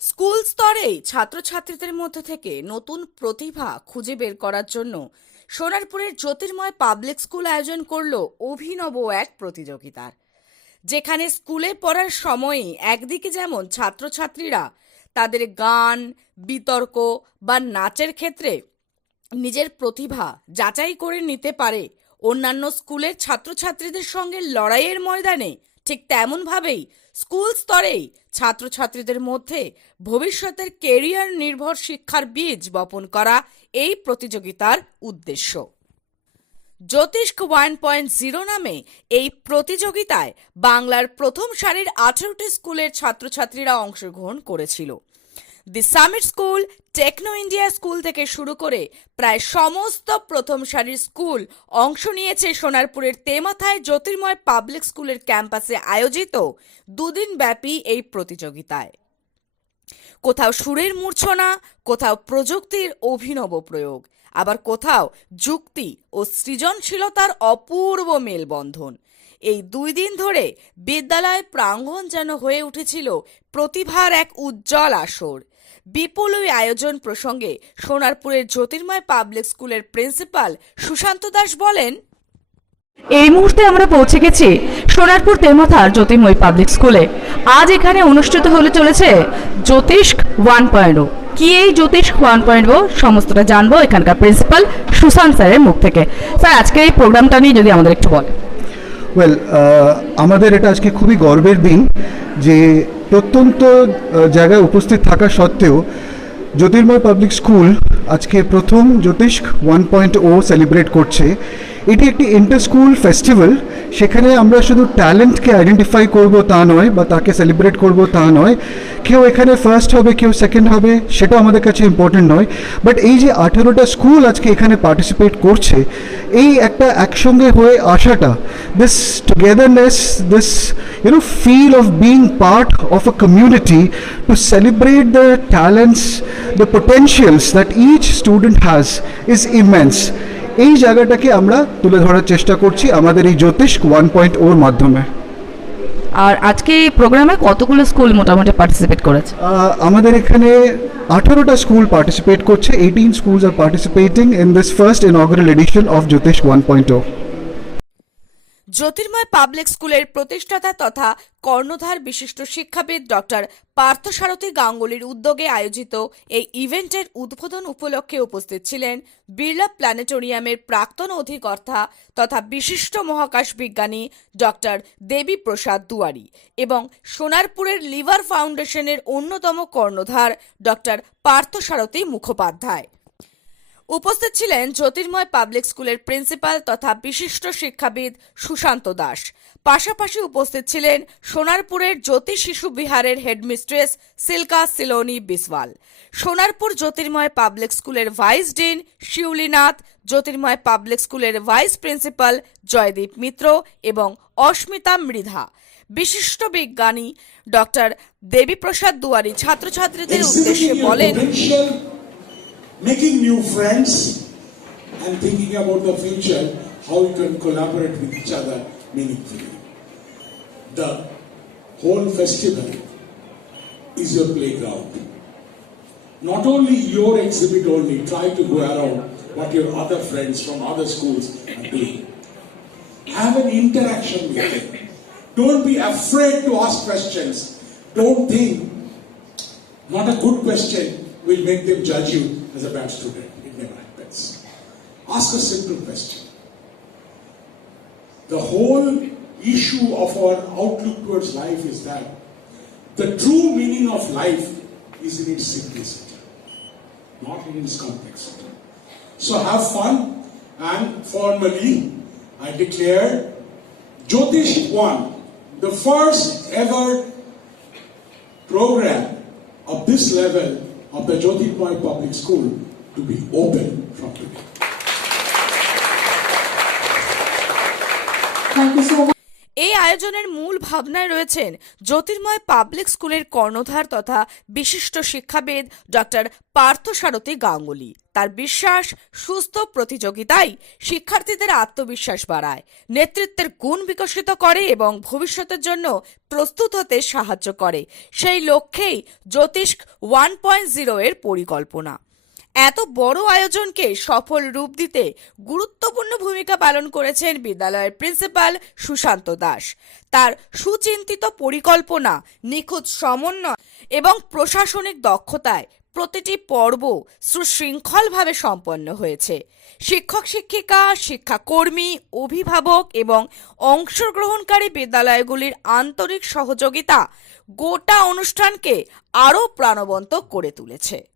School স্তরেই ছাত্রছাত্রীদের মধ্যে থেকে নতুন প্রতিভা খুঁজে বের করার জন্য সোনারপুরের জ্যোতির্ময় পাবলিক স্কুল আয়োজন করলো অভিনব এক প্রতিযোগিতার, যেখানে স্কুলে পড়ার সময়ই একদিকে যেমন ছাত্রছাত্রীরা তাদের গান, বিতর্ক বা নাচের ক্ষেত্রে নিজের প্রতিভা যাচাই করে নিতে পারে, অন্যান্য স্কুলের ছাত্রছাত্রীদের সঙ্গে লড়াইয়ের ময়দানে ঠিক তেমনভাবেই স্কুল স্তরেই ছাত্রছাত্রীদের মধ্যে ভবিষ্যতের কেরিয়ার নির্ভর শিক্ষার বীজ বপন করা এই প্রতিযোগিতার উদ্দেশ্য। জ্যোতিষ্ক 1.0 নামে এই প্রতিযোগিতায় বাংলার প্রথম সারির 18টি স্কুলের ছাত্রছাত্রীরা অংশগ্রহণ করেছিল। The Summit School, Techno India School থেকে শুরু করে প্রায় সমস্ত প্রথম সারির স্কুল অংশ নিয়েছে সোনারপুরের তেমাথায় জ্যোতির্ময় পাবলিক স্কুলের ক্যাম্পাসে আয়োজিত দুদিন ব্যাপী এই প্রতিযোগিতায়। কোথাও সুরের মূর্ছনা, কোথাও প্রযুক্তির অভিনব প্রয়োগ, আবার কোথাও যুক্তি ও সৃজনশীলতার অপূর্ব মেলবন্ধন। এই 2 দিন ধরে বিদ্যালয় প্রাঙ্গণ যেন হয়ে উঠেছিল প্রতিভার এক উজ্জ্বল আসর। বিপুল ওই আয়োজন প্রসঙ্গে সোনারপুরের জ্যোতির্ময় পাবলিক স্কুলের প্রিন্সিপাল সুশান্ত দাস বলেন, এই মুহূর্তে আমরা পৌঁছে গেছি সোনারপুর তেমাথার জ্যোতির্ময় পাবলিক স্কুলে। আজ এখানে অনুষ্ঠিত হতে চলেছে জ্যোতিষ্ক 1.0। কি এই জ্যোতিষ্ক 1.0 সমস্তটা জানবো এখানকার প্রিন্সিপাল সুশান্ত স্যারের মুখ থেকে। স্যার, আজকে এই প্রোগ্রামটা নিয়ে যদি আমাদের একটু বলেন। আমাদের এটা আজকে খুবই গর্বের দিন যে প্রত্যন্ত জায়গায় উপস্থিত থাকা সত্ত্বেও জ্যোতির্ময় পাবলিক স্কুল আজকে প্রথম জ্যোতিষ্ক 1.0 সেলিব্রেট করছে। এটি একটি ইন্টার স্কুল ফেস্টিভ্যাল। সেখানে আমরা শুধু ট্যালেন্টকে আইডেন্টিফাই করব তা নয়, বা তাকে সেলিব্রেট করব তা নয়। কেউ এখানে ফার্স্ট হবে, কেউ সেকেন্ড হবে, সেটা আমাদের কাছে ইম্পর্টেন্ট নয়। বাট এই যে 18টা স্কুল আজকে এখানে পার্টিসিপেট করছে, এই একটা একসঙ্গে হয়ে আসাটা, this togetherness, this feel of being part of a community to celebrate the talents, the potentials that each student has is immense. এই জায়গাটাকে আমরা তুলে ধরার চেষ্টা করছি আমাদের এই জ্যোতিষ্ক 1.0 মাধ্যমে। আর আজকে এই প্রোগ্রামে কতগুলো স্কুল মোটামুটি পার্টিসিপেট করেছে? আমাদের এখানে 18টা স্কুল পার্টিসিপেট করছে। 18 schools are participating in this first inaugural edition of জ্যোতিষ্ক 1.0। Jyotirmoy public স্কুলের প্রতিষ্ঠাতা তথা কর্ণধার বিশিষ্ট শিক্ষাবিদ ডক্টর পার্থসারথী গাঙ্গুলির উদ্যোগে আয়োজিত এই ইভেন্টের উদ্বোধন উপলক্ষে উপস্থিত ছিলেন বিড়লা প্ল্যানেটোরিয়ামের প্রাক্তন অধিকর্তা তথা বিশিষ্ট মহাকাশ বিজ্ঞানী ডক্টর দেবী প্রসাদ দুয়ারি এবং সোনারপুরের লিভার ফাউন্ডেশনের অন্যতম কর্ণধার ডক্টর পার্থসারথী মুখোপাধ্যায়। উপস্থিত ছিলেন জ্যোতির্ময় পাবলিক স্কুলের প্রিন্সিপাল তথা বিশিষ্ট শিক্ষাবিদ সুশান্ত দাস। পাশাপাশি উপস্থিত ছিলেন সোনারপুরের জ্যোতি শিশু বিহারের হেডমিস্ট্রেস সিল্কা সিলোনি বিসওয়াল, সোনারপুর জ্যোতির্ময় পাবলিক স্কুলের ভাইস ডিন শিউলিনাথ, জ্যোতির্ময় পাবলিক স্কুলের ভাইস প্রিন্সিপাল জয়দীপ মিত্র এবং অস্মিতা মৃধা। বিশিষ্ট বিজ্ঞানী ডক্টর দেবীপ্রসাদ দুয়ারি ছাত্রছাত্রীদের উদ্দেশ্যে বলেন, making new friends and thinking about the future, how you can collaborate with each other meaningfully. The whole festival is your playground. Not only your exhibit only, try to go around what your other friends from other schools are doing. Have an interaction with them. Don't be afraid to ask questions. Don't think not a good question will make them judge you as a bad student. It never happens. Ask a simple question. The whole issue of our outlook towards life is that the true meaning of life is in its simplicity, not in its complexity. So have fun, and formally I declare Jyotish 1, the first ever program of this level of the Jyotirmay Public School to be open from today. এই আয়োজনের মূল ভাবনায় রয়েছেন জ্যোতির্ময় public স্কুলের কর্ণধার তথা বিশিষ্ট শিক্ষাবিদ ডক্টর পার্থসারথী গাঙ্গুলি। তার বিশ্বাস, সুস্থ প্রতিযোগিতাই শিক্ষার্থীদের আত্মবিশ্বাস বাড়ায়, নেতৃত্বের গুণ বিকশিত করে এবং ভবিষ্যতের জন্য প্রস্তুত হতে সাহায্য করে। সেই লক্ষ্যেই জ্যোতিষ্ক 1.0 এর পরিকল্পনা। এত বড় আয়োজনকে সফল রূপ দিতে গুরুত্বপূর্ণ ভূমিকা পালন করেছেন বিদ্যালয়ের প্রিন্সিপাল সুশান্ত দাস। তার সুচিন্তিত পরিকল্পনা, নিখুঁত সমন্বয় এবং প্রশাসনিক দক্ষতায় প্রতিটি পর্ব সুশৃঙ্খলভাবে সম্পন্ন হয়েছে। শিক্ষক শিক্ষিকা, শিক্ষাকর্মী, অভিভাবক এবং অংশগ্রহণকারী বিদ্যালয়গুলির আন্তরিক সহযোগিতা গোটা অনুষ্ঠানকে আরও প্রাণবন্ত করে তুলেছে।